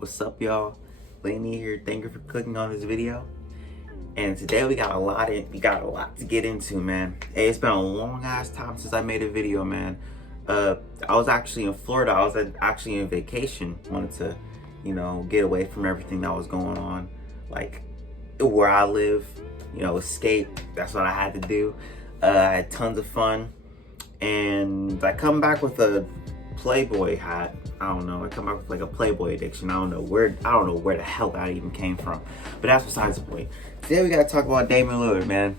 What's up, y'all? Lainey here. Thank you for clicking on this video. And today we got a lot to get into, man. Hey, it's been a long ass time since I made a video, man. I was actually in Florida. I was actually in vacation. Wanted to, get away from everything that was going on, like where I live. Escape. That's what I had to do. I had tons of fun, and I come back with a Playboy hat. I don't know. I come up with like a Playboy addiction. I don't know where the hell that even came from. But that's besides the point. Today we gotta talk about Damian Lillard, man.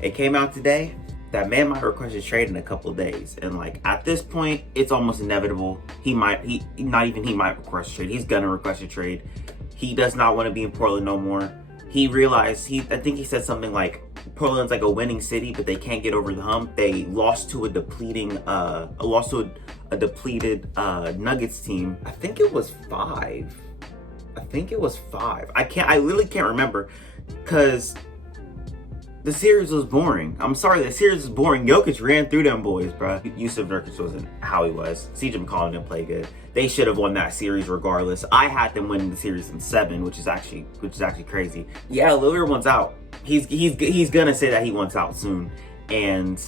It came out today that man might request a trade in a couple days, and like at this point, it's almost inevitable. He might request a trade. He's gonna request a trade. He does not want to be in Portland no more. He realized I think he said something like Portland's like a winning city, but they can't get over the hump. They lost to a depleted Nuggets team. I think it was 5. I literally can't remember because the series was boring. I'm sorry, the series was boring. Jokic ran through them boys, bro. Yusuf Nurkic wasn't how he was. CJ McCollum didn't play good. They should have won that series regardless. I had them winning the series in 7, which is actually crazy. Yeah, Lillard wants out. He's gonna say that he wants out soon, and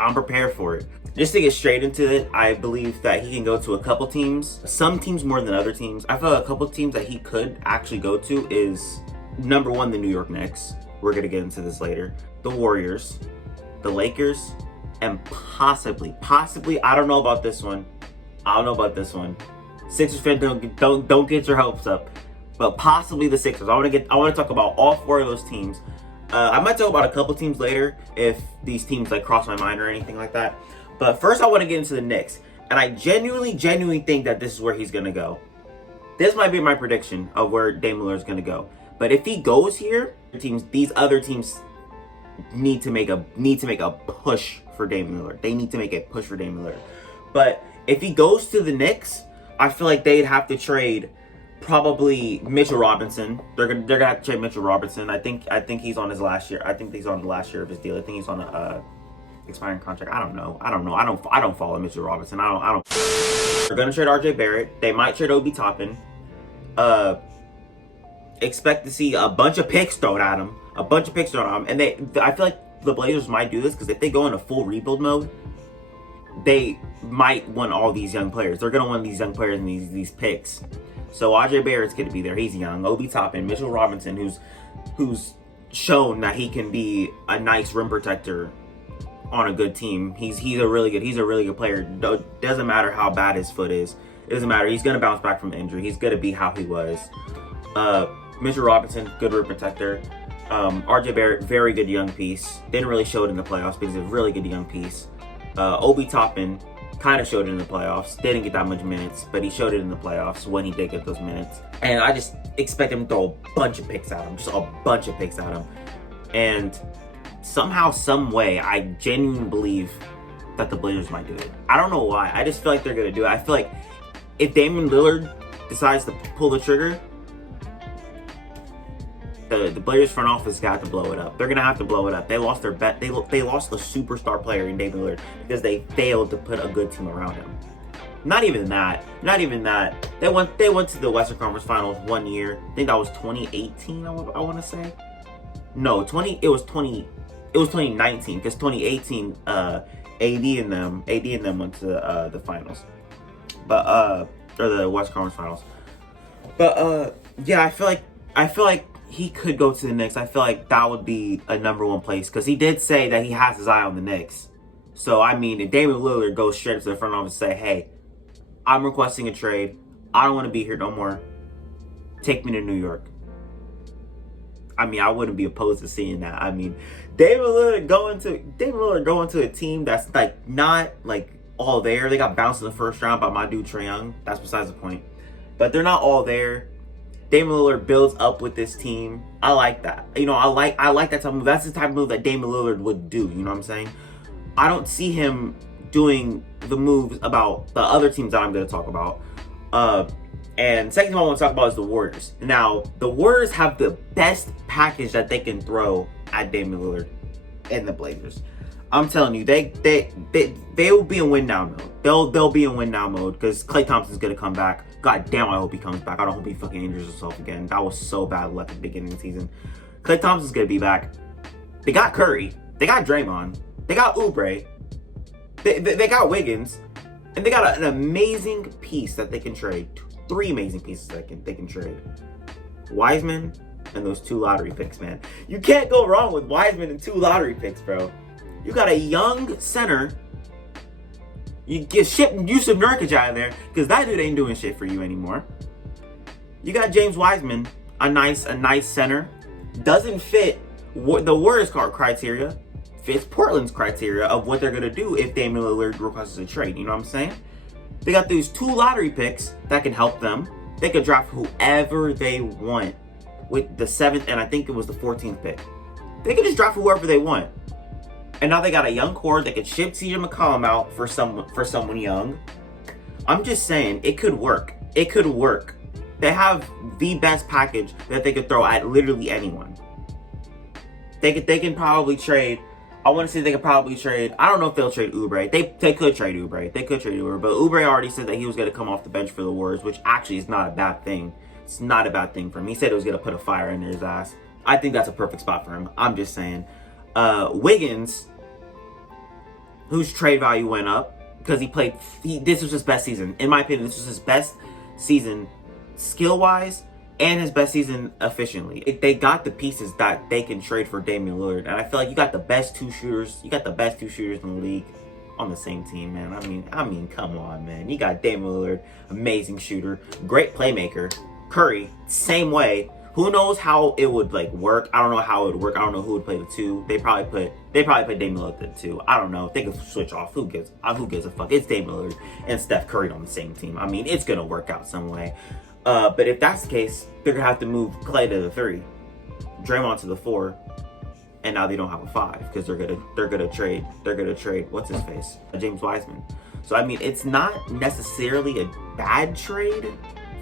I'm prepared for it. Just to get straight into it, I believe that he can go to a couple teams. Some teams more than other teams. I feel like a couple teams that he could actually go to is number 1, the New York Knicks. We're gonna get into this later. The Warriors, the Lakers, and possibly, I don't know about this one. Sixers fans, don't get your hopes up, but possibly the Sixers. I want to talk about all 4 of those teams. I might talk about a couple teams later if these teams like cross my mind or anything like that. But first, I want to get into the Knicks, and I genuinely think that this is where he's gonna go. This might be my prediction of where Damian Lillard is gonna go. But if he goes here, these other teams need to make a push for Damian Lillard. They need to make a push for Damian Lillard. But if he goes to the Knicks, I feel like they'd have to trade probably Mitchell Robinson. They're gonna have to trade Mitchell Robinson. I think he's on his last year. I think he's on the last year of his deal. I think he's on a expiring contract. I don't know. I don't follow Mitchell Robinson. I don't. They're gonna trade RJ Barrett. They might trade Obi Toppin. Expect to see a bunch of picks thrown at him. And I feel like the Blazers might do this because if they go in a full rebuild mode, they might want all these young players. They're gonna want these young players and these picks. So RJ Barrett's gonna be there. He's young. Obi Toppin, Mitchell Robinson, who's shown that he can be a nice rim protector on a good team. He's a really good player. Doesn't matter how bad his foot is. It doesn't matter. He's gonna bounce back from the injury. He's gonna be how he was. Mitchell Robinson, good rim protector. RJ Barrett, very good young piece. Didn't really show it in the playoffs, but he's a really good young piece. Obi Toppin kind of showed it in the playoffs. Didn't get that much minutes, but he showed it in the playoffs when he did get those minutes. And I just expect him to throw a bunch of picks at him. Just a bunch of picks at him. And somehow, some way, I genuinely believe that the Blazers might do it. I don't know why. I just feel like they're going to do it. I feel like if Damian Lillard decides to pull the trigger, the Blazers front office got to blow it up. They're gonna have to blow it up. They lost their bet. They lost the superstar player in Damian Lillard because they failed to put a good team around him. Not even that. They went to the Western Conference Finals 1 year. I think that was 2018. I want to say. No, it was 2019 because 2018 AD and them went to the finals, or the West Conference Finals. But yeah, I feel like he could go to the Knicks. I feel like that would be a number 1 place because he did say that he has his eye on the Knicks. So, I mean, if Damian Lillard goes straight up to the front office and say, hey, I'm requesting a trade. I don't want to be here no more. Take me to New York. I mean, I wouldn't be opposed to seeing that. I mean, Damian Lillard going to a team that's like not like all there. They got bounced in the first round by my dude Trae Young. That's besides the point. But they're not all there. Damian Lillard builds up with this team. I like that. I like that type of move. That's the type of move that Damian Lillard would do. You know what I'm saying? I don't see him doing the moves about the other teams that I'm going to talk about. And second thing I want to talk about is the Warriors. Now, the Warriors have the best package that they can throw at Damian Lillard and the Blazers. I'm telling you, they will be in win now mode. They'll be in win now mode because Klay Thompson's gonna come back. God damn, I hope he comes back. I don't hope he fucking injures himself again. That was so bad luck at the beginning of the season. Klay Thompson's gonna be back. They got Curry. They got Draymond. They got Oubre. They got Wiggins. And they got an amazing piece that they can trade. 3 amazing pieces that they can trade. Wiseman and those 2 lottery picks, man. You can't go wrong with Wiseman and 2 lottery picks, bro. You got a young center. You get Yusuf Nurkic out of there because that dude ain't doing shit for you anymore. You got James Wiseman, a nice center. Doesn't fit the Warriors' criteria. Fits Portland's criteria of what they're gonna do if Damian Lillard requests a trade. You know what I'm saying? They got these 2 lottery picks that can help them. They could draft whoever they want with the 7th and I think it was the 14th pick. They can just draft whoever they want. And now they got a young core. They could ship CJ McCollum out for someone young. I'm just saying, it could work. It could work. They have the best package that they could throw at literally anyone. They can probably trade. I want to say they could probably trade. I don't know if they'll trade Oubre. They could trade Oubre. They could trade Oubre. But Oubre already said that he was going to come off the bench for the Warriors, which actually is not a bad thing. It's not a bad thing for him. He said it was going to put a fire in his ass. I think that's a perfect spot for him. I'm just saying. Wiggins, whose trade value went up because this was his best season. In my opinion, this was his best season skill-wise and his best season efficiently. They got the pieces that they can trade for Damian Lillard. And I feel like you got the best 2 shooters. You got the best 2 shooters in the league on the same team, man. I mean, come on, man. You got Damian Lillard, amazing shooter, great playmaker. Curry, same way. Who knows how it would work? I don't know how it would work. I don't know who would play the 2. They probably put Damian Lillard at the 2. I don't know. They could switch off. Who gives a fuck? It's Damian Lillard and Steph Curry on the same team. I mean, it's gonna work out some way. But if that's the case, they're gonna have to move Klay to the 3, Draymond to the 4, and now they don't have a 5 because they're gonna trade what's his face, James Wiseman. So I mean, it's not necessarily a bad trade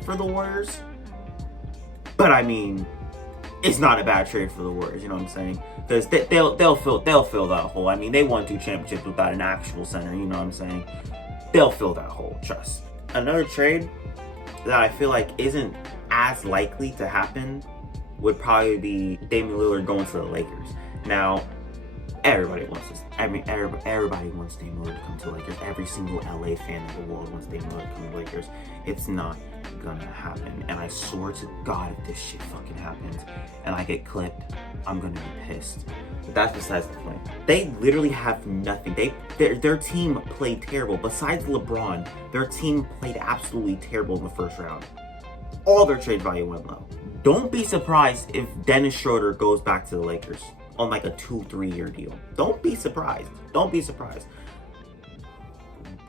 for the Warriors. But I mean, it's not a bad trade for the Warriors, you know what I'm saying? Because they'll fill that hole. I mean, they won 2 championships without an actual center, you know what I'm saying? They'll fill that hole, trust. Another trade that I feel like isn't as likely to happen would probably be Damian Lillard going to the Lakers. Now, everybody wants this. I mean, everybody wants Damian Lillard to come to the Lakers. Every single LA fan in the world wants Damian Lillard to come to the Lakers. It's not gonna happen. And I swear to God, if this shit fucking happens and I get clipped, I'm gonna be pissed. But that's besides the point. They literally have nothing. Their team played terrible. Besides LeBron, their team played absolutely terrible in the first round. All their trade value went low. Don't be surprised if Dennis Schroeder goes back to the Lakers on a 2-3 year deal. Don't be surprised. Don't be surprised.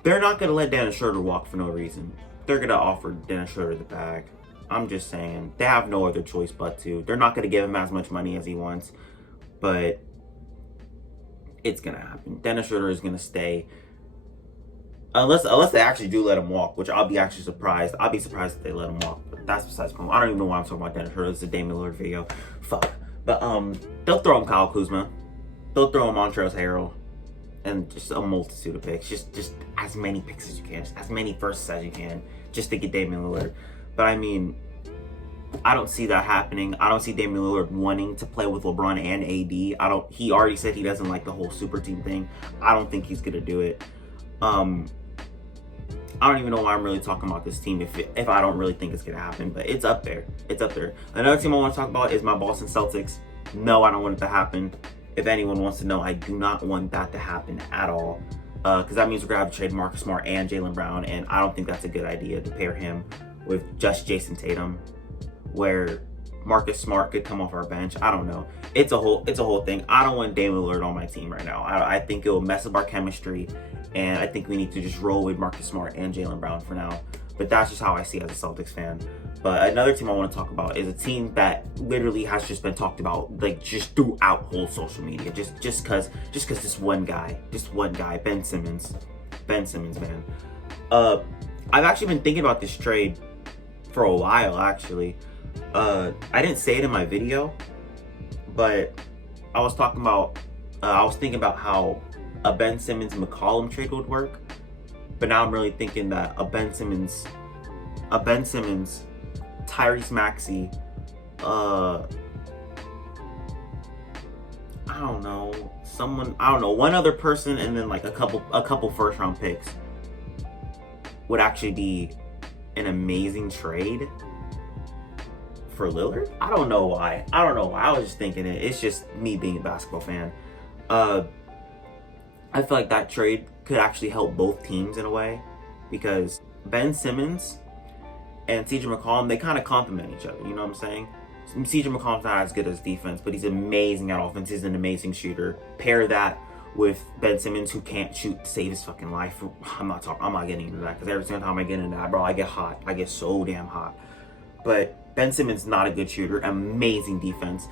They're not gonna let Dennis Schroeder walk for no reason. They're gonna offer Dennis Schroeder the bag. I'm just saying, they have no other choice but to. They're not gonna give him as much money as he wants, but it's gonna happen. Dennis Schroeder is gonna stay. Unless they actually do let him walk, which I'll be actually surprised. I'll be surprised if they let him walk. But that's besides the point. I don't even know why I'm talking about Dennis Schroeder. It's a Damian Lillard video. Fuck. But they'll throw him Kyle Kuzma. They'll throw him Montrezl Harrell. And just a multitude of picks. Just as many picks as you can. Just as many firsts as you can. Just to get Damian Lillard. But I mean, I don't see that happening. I don't see Damian Lillard wanting to play with LeBron and AD. He already said he doesn't like the whole super team thing. I don't think he's gonna do it. I don't even know why I'm really talking about this team if I don't really think it's gonna happen, but it's up there. It's up there. Another team I want to talk about is my Boston Celtics. No, I don't want it to happen. If anyone wants to know, I do not want that to happen at all. Because that means we're gonna have to trade Marcus Smart and Jaylen Brown, and I don't think that's a good idea to pair him with just Jason Tatum, where Marcus Smart could come off our bench. I don't know. It's a whole thing. I don't want Damian Lillard on my team right now. I think it will mess up our chemistry, and I think we need to just roll with Marcus Smart and Jaylen Brown for now. But that's just how I see it as a Celtics fan. But another team I want to talk about is a team that literally has just been talked about just throughout whole social media. Just cause this one guy, Ben Simmons, man. I've actually been thinking about this trade for a while, actually. I didn't say it in my video, but I was thinking about how a Ben Simmons McCollum trade would work. But now I'm really thinking that a Ben Simmons a Ben Simmons, Tyrese Maxey, I don't know, one other person, and then like a couple first round picks would actually be an amazing trade for Lillard. I don't know why. I was just thinking it. It's just me being a basketball fan. I feel like that trade could actually help both teams in a way, because Ben Simmons and CJ McCollum, they kind of complement each other. You know what I'm saying? CJ McCollum's not as good as defense, but he's amazing at offense. He's an amazing shooter. Pair that with Ben Simmons, who can't shoot to save his fucking life. I'm not getting into that, because every single time I get into that, bro, I get hot. I get so damn hot. But Ben Simmons, not a good shooter. Amazing defense.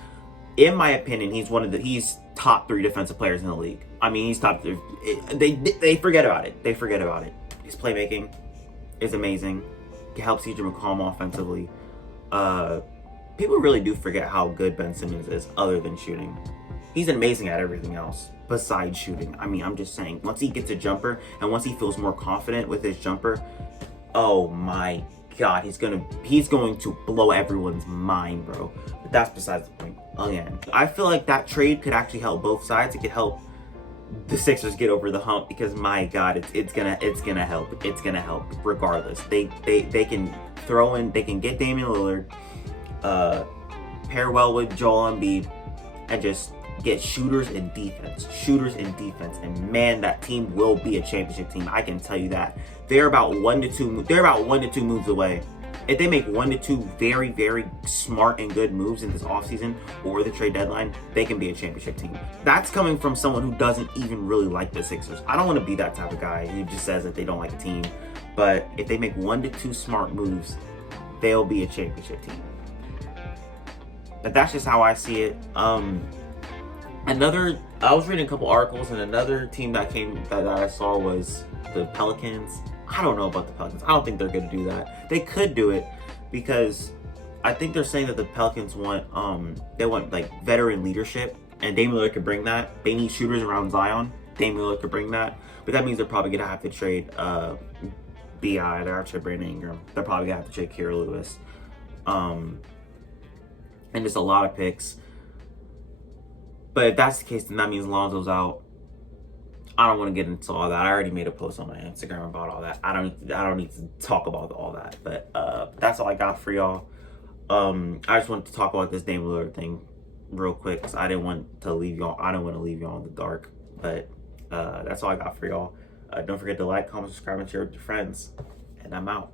In my opinion, he's top 3 defensive players in the league. I mean, he's top 3. They forget about it. His playmaking is amazing. It helps CJ McCollum offensively. People really do forget how good Ben Simmons is other than shooting. He's amazing at everything else besides shooting. I mean, I'm just saying, once he gets a jumper and once he feels more confident with his jumper, oh my God, he's going to blow everyone's mind, bro. But that's besides the point. Again, I feel like that trade could actually help both sides. It could help the Sixers get over the hump, because my God, it's gonna help. It's gonna help regardless. They can throw in, they can get Damian Lillard, pair well with Joel Embiid, and just get shooters and defense. And man, that team will be a championship team. I can tell you that. They're about 1 to 2 moves away. If they make 1 to 2 very, very smart and good moves in this offseason or the trade deadline, they can be a championship team. That's coming from someone who doesn't even really like the Sixers. I don't want to be that type of guy who just says that they don't like a team. But if they make 1 to 2 smart moves, they'll be a championship team. But that's just how I see it. I was reading a couple articles, and another team that I saw was the Pelicans. I don't know about the Pelicans. I don't think they're going to do that. They could do it, because I think they're saying that the Pelicans want like veteran leadership, and Damian Lillard could bring that. They need shooters around Zion. Damian Lillard could bring that, but that means they're probably going to have to trade BI. They're actually Brandon Ingram. They're probably going to have to trade Kira Lewis, and just a lot of picks. But if that's the case, then that means Lonzo's out. I don't want to get into all that. I already made a post on my Instagram about all that. I don't need to talk about all that. But that's all I got for y'all. I just wanted to talk about this Damian Lillard thing real quick, because I didn't want to leave y'all in the dark. But that's all I got for y'all. Don't forget to like, comment, subscribe, and share with your friends. And I'm out.